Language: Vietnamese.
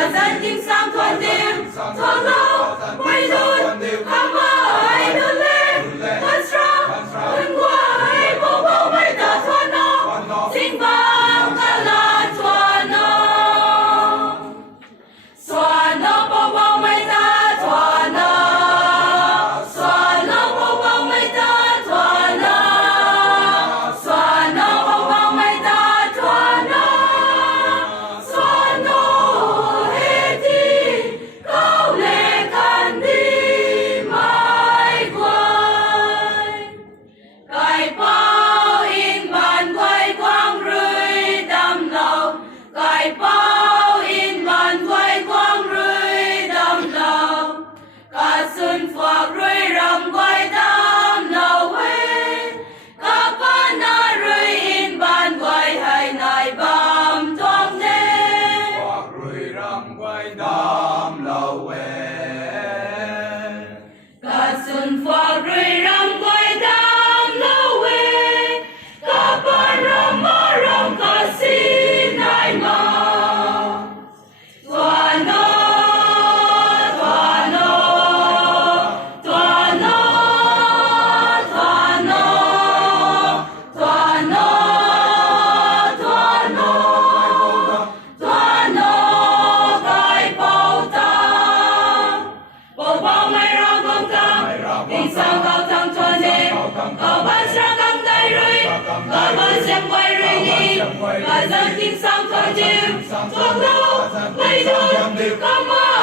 và dân kinh sang thuần điệp thuần lâu quay đôn khám ai đôn lên thuần strong thuần quay bộ bộ mây ta thuần nô sinh vang ca la thuần nô thuần nô bộ bộ mây ta thuần nô thuần nô bộ bộ mây ta thuần nô thuần nô bộ bộ mây ta thuần nô thuần nô hết đi câu lệ khăn đi mai quay cài bao in bàn quay quang rơi đầm lầu cài bao in bàn quay quang rơi đầm lầu cả xuân phạc rơi rầm quay đầm lầu quê cả ba na rơi in bàn quay hay nai bám toang đê hoặc rùi răng quay đam lâu về cả xuân phạc rơi rầm quay đầm lầu quê cả ba na rầm cả xin nai ma Toàn nô, toàn nô, toàn nô, toàn nô, toàn nô, toàn nô, toàn nô, cái bầu ta, bầu bao mây rong công ta, tình sang cao thăng thuần đêm, cao ban sang căng tay rơi, cao ban xem quay rơi đi, và dân kinh sang thuần đêm, thuần lâu, mây đôn, cao mơ